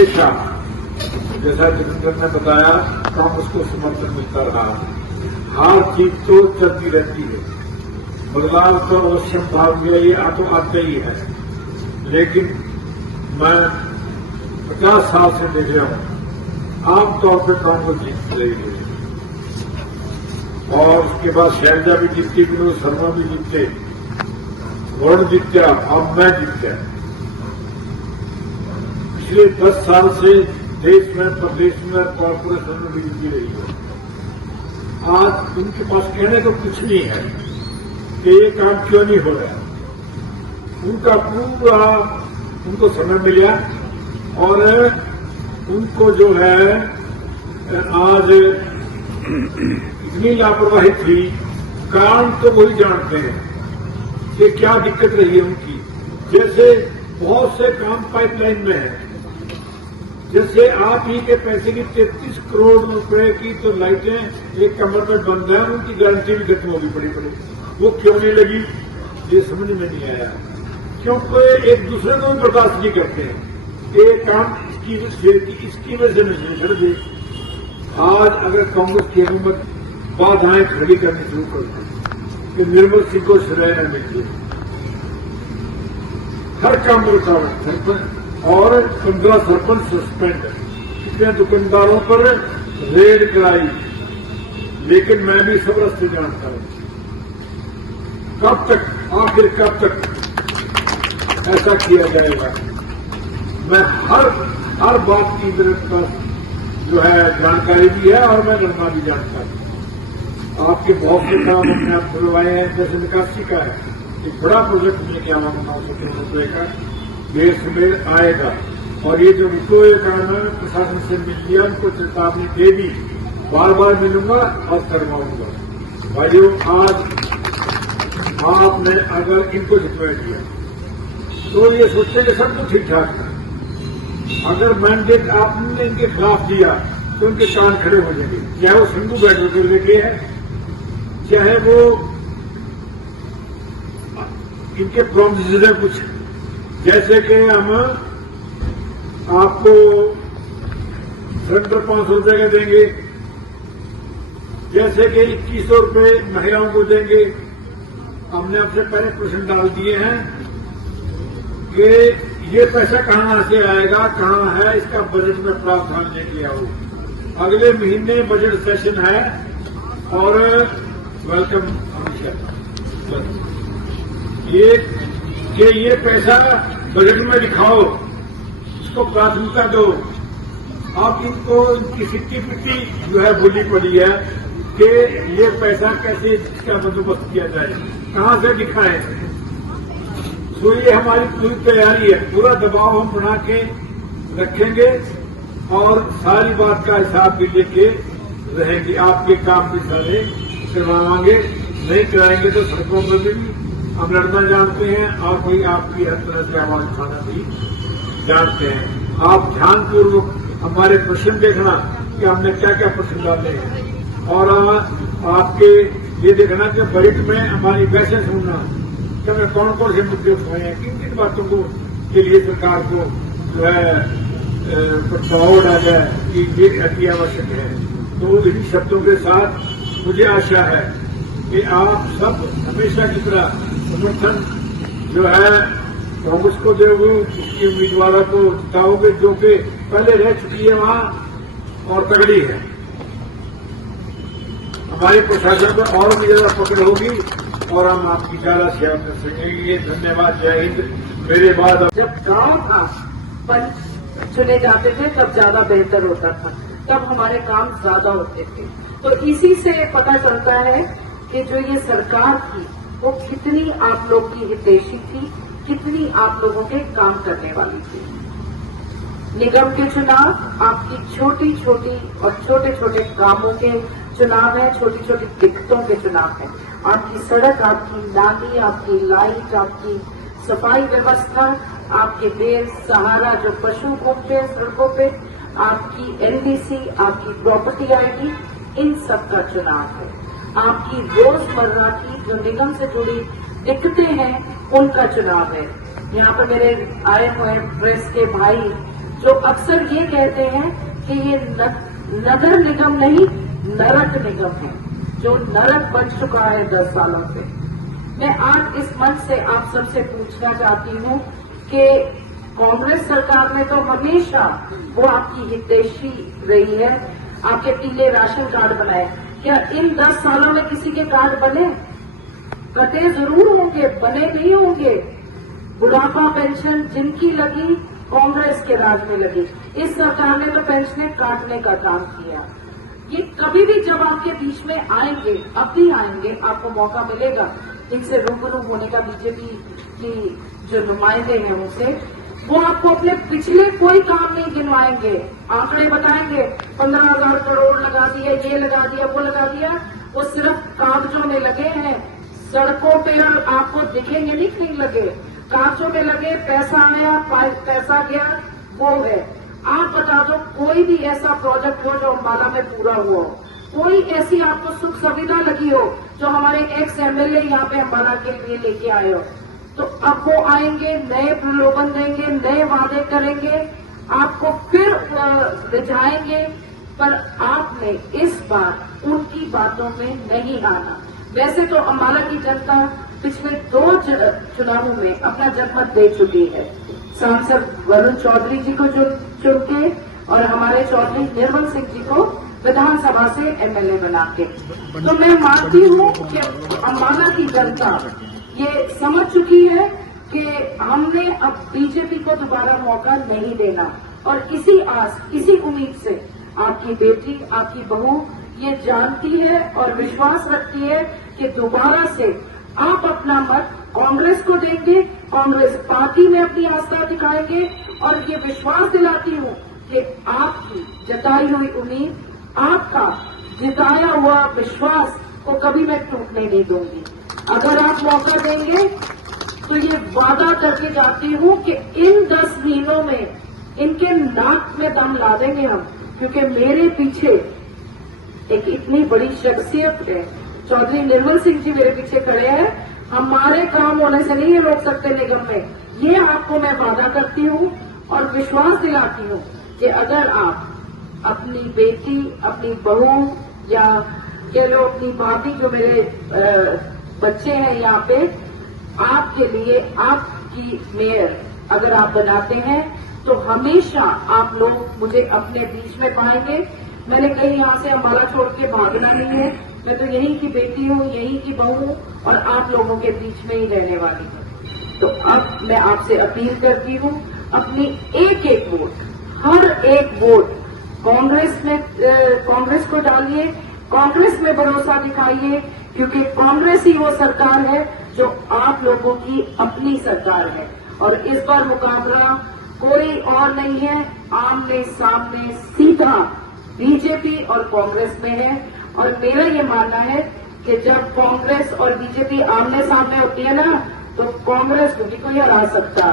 हमेशा जैसा जितेंद्र ने बताया कांग्रेस को समर्थन मिलता रहा। हार जीत तो चलती रहती है, बदलाव तो अवश्य भाव में ये तो आते ही है, लेकिन मैं 50 साल से देख रहा हूं आमतौर पर कांग्रेस जीत रही है। और उसके बाद शैलजा भी जीतती, विनोद शर्मा भी जीते, वरुण जीत्या और मैं जीत्या। पिछले 10 साल से देश में, प्रदेश में, कॉर्पोरेशन में भी जीती रही है। आज उनके पास कहने को कुछ नहीं है कि ये काम क्यों नहीं हो रहा। उनका पूरा उनको समय मिला और उनको जो है आज इतनी लापरवाही थी, कारण तो वही जानते हैं कि क्या दिक्कत रही है उनकी। जैसे बहुत से काम पाइपलाइन में है, जैसे आप ही के पैसे की 33 करोड़ रुपए की तो लाइटें एक कमर में बंद है, उनकी गारंटी भी खत्म होगी पड़ी। वो क्यों नहीं लगी ये समझ में नहीं आया, क्योंकि एक दूसरे को भी बर्दाश्त नहीं करते हैं। ये काम इसकी वजह से नहीं छड़ दे। आज अगर कांग्रेस की हुकूमत बाधाएं खड़ी करनी शुरू कर दी कि निर्मल सिंह को श्रेय न मिले, हर काम में रुकावट और 15 सरपंच सस्पेंड, कितने दुकानदारों पर रेड कराई, लेकिन मैं भी सब रास्ते जानता हूं। कब तक, आखिर कब तक ऐसा किया जाएगा? मैं हर बात की मेरे पास जो है जानकारी भी है और मैं लड़ना भी जानता हूं। आपके बहुत से काम अपने आप खुलवाए हैं, जैसे निकासी का है, एक बड़ा प्रोजेक्ट मैंने क्या 900 करोड़ रुपए का देश में आएगा। और ये जो रुको ये काम है, प्रशासन से मिल लिया, उनको चेतावनी दे दी, बार बार मिलूंगा और करवाऊंगा। भाइयों, आज आपने अगर इनको जितवा दिया तो ये सोचते कि सब कुछ ठीक ठाक था। अगर मैंडेट आपने इनके खिलाफ दिया तो उनके कान खड़े हो जाएंगे, चाहे वो सिंधु बैठो के लेके है, चाहे वो इनके प्रोमिस है कुछ, जैसे कि हम आपको सिलेंडर 500 रुपए के देंगे, जैसे कि 2100 रुपए महिलाओं को देंगे। हमने आपसे पहले प्रश्न डाल दिए हैं कि ये पैसा कहां से आएगा, कहां है, इसका बजट में प्रावधान लेके आओ। अगले महीने बजट सेशन है और वेलकम अमित शाह, ये पैसा बजट में दिखाओ, इसको प्राथमिकता दो। आप इनको इनकी सिक्की पिट्टी जो है भूली पड़ी है कि ये पैसा कैसे इसका बंदोबस्त किया जाए, कहां से दिखाए। तो ये हमारी पूरी तैयारी है, पूरा दबाव हम बना के रखेंगे और सारी बात का हिसाब भी लेके रहेंगे। आपके काम भी सारे करवाएंगे, नहीं कराएंगे तो सड़कों पर भी हम लड़ना जानते हैं और कोई आपकी हर तरह से आवाज उठाना भी जानते हैं। आप ध्यानपूर्वक हमारे प्रश्न देखना कि हमने क्या क्या प्रश्न डाले हैं और आपके ये देखना कि बजट में हमारी वैसे सुनना कि हमें कौन कौन से मुद्दे उठाए हैं, किन किन बातों को के लिए सरकार को जो है प्रस्ताव डाला जाए कि ये अति आवश्यक है। तो इन्हीं शब्दों के साथ मुझे आशा है कि आप सब हमेशा की तरह समर्थन जो है कांग्रेस को दोगे, उसकी उम्मीदवारों को जिताओगे जो कि पहले रह चुकी है वहां और तगड़ी है। हमारे प्रशासन पर और भी ज्यादा पकड़ होगी और हम आपकी ज्यादा सेवा कर सकेंगे। धन्यवाद, जय हिंद। मेरे बाद जब गांव का पंच चुने जाते थे तब ज्यादा बेहतर होता था, तब हमारे काम ज्यादा होते थे। तो इसी से पता चलता है कि जो ये सरकार थी वो कितनी आप लोग की हितैषी थी, कितनी आप लोगों के काम करने वाली थी। निगम के चुनाव आपकी छोटी छोटी और छोटे छोटे कामों के चुनाव है, छोटी छोटी दिक्कतों के चुनाव है। आपकी सड़क, आपकी नाली, आपकी लाइट, आपकी सफाई व्यवस्था, आपके बेसहारा जो पशु घूमते हैं सड़कों पे, आपकी एलडीसी, आपकी प्रॉपर्टी आईडी, इन सब का चुनाव है। आपकी रोजमर्रा की जो निगम से जुड़ी दिक्कतें हैं उनका चुनाव है। यहाँ पर मेरे आए हुए प्रेस के भाई जो अक्सर ये कहते हैं कि ये नगर निगम नहीं नरक निगम है, जो नरक बन चुका है 10 सालों से। मैं आज इस मंच से आप सबसे पूछना चाहती हूं कि कांग्रेस सरकार ने तो हमेशा वो आपकी हितैषी रही है, आपके पीले राशन कार्ड बनाए। क्या इन 10 सालों में किसी के कार्ड बने? कटे जरूर होंगे, बने नहीं होंगे। बुढ़ापा पेंशन जिनकी लगी कांग्रेस के राज में लगी, इस सरकार ने तो पेंशनें काटने का काम किया। ये कभी भी जब आपके बीच में आएंगे, अब भी आएंगे, आपको मौका मिलेगा इनसे रूबरू होने का, बीजेपी की जो नुमाइंदे हैं उनसे, वो आपको अपने पिछले कोई काम नहीं गिनवाएंगे, आंकड़े बताएंगे। 15,000 करोड़ लगा दिया, ये लगा दिया, वो लगा दिया, वो सिर्फ कागजों में लगे हैं, सड़कों पे आपको दिखेंगे नहीं कहीं लगे, कागजों में लगे, पैसा आया, पैसा गया, वो है। आप बता दो कोई भी ऐसा प्रोजेक्ट हो जो अम्बाला में पूरा हुआ हो, कोई ऐसी आपको सुख सुविधा लगी हो जो हमारे एक्स एमएलए यहाँ पे अम्बाला के लिए लेके आए हो। तो अब वो आएंगे, नए प्रलोभन देंगे, नए वादे करेंगे, आपको फिर रिझाएंगे, पर आपने इस बार उनकी बातों में नहीं आना। वैसे तो अम्बाला की जनता पिछले 2 चुनावों में अपना जनमत दे चुकी है, सांसद वरुण चौधरी जी को चुन के और हमारे चौधरी निर्मल सिंह जी को विधानसभा से एमएलए बना के। तो मैं मानती हूँ कि अम्बाला की जनता ये समझ चुकी है कि हमने अब बीजेपी को दोबारा मौका नहीं देना, और इसी आस, इसी उम्मीद से आपकी बेटी, आपकी बहू ये जानती है और विश्वास रखती है कि दोबारा से आप अपना मत कांग्रेस को देंगे, कांग्रेस पार्टी में अपनी आस्था दिखाएंगे, और ये विश्वास दिलाती हूँ कि आपकी जताई हुई उम्मीद, आपका जिताया हुआ विश्वास को कभी मैं टूटने नहीं दूंगी। अगर आप मौका देंगे तो ये वादा करके जाती हूँ कि इन 10 महीनों में इनके नाक में दम ला देंगे हम, क्योंकि मेरे पीछे एक इतनी बड़ी शख्सियत है, चौधरी निर्मल सिंह जी मेरे पीछे खड़े हैं। हमारे काम होने से नहीं ये रोक सकते निगम में, ये आपको मैं वादा करती हूँ और विश्वास दिलाती हूँ कि अगर आप अपनी बेटी, अपनी बहू या कह लो अपनी भाभी, जो मेरे बच्चे हैं यहाँ पे, आपके लिए आपकी मेयर अगर आप बनाते हैं तो हमेशा आप लोग मुझे अपने बीच में पाएंगे। मैंने कहीं यहाँ से अम्बाला छोड़ के भागना नहीं है, मैं तो यहीं की बेटी हूँ, यहीं की बहू हूँ और आप लोगों के बीच में ही रहने वाली हूँ। तो अब मैं आपसे अपील करती हूँ, अपनी एक एक वोट, हर एक वोट कांग्रेस को डालिए, कांग्रेस में भरोसा दिखाइए, क्योंकि कांग्रेस ही वो सरकार है जो आप लोगों की अपनी सरकार है। और इस बार मुकाबला कोई और नहीं है, आमने सामने सीधा बीजेपी और कांग्रेस में है। और मेरा ये मानना है कि जब कांग्रेस और बीजेपी आमने सामने होती है ना, तो कांग्रेस को भी कोई हरा सकता है।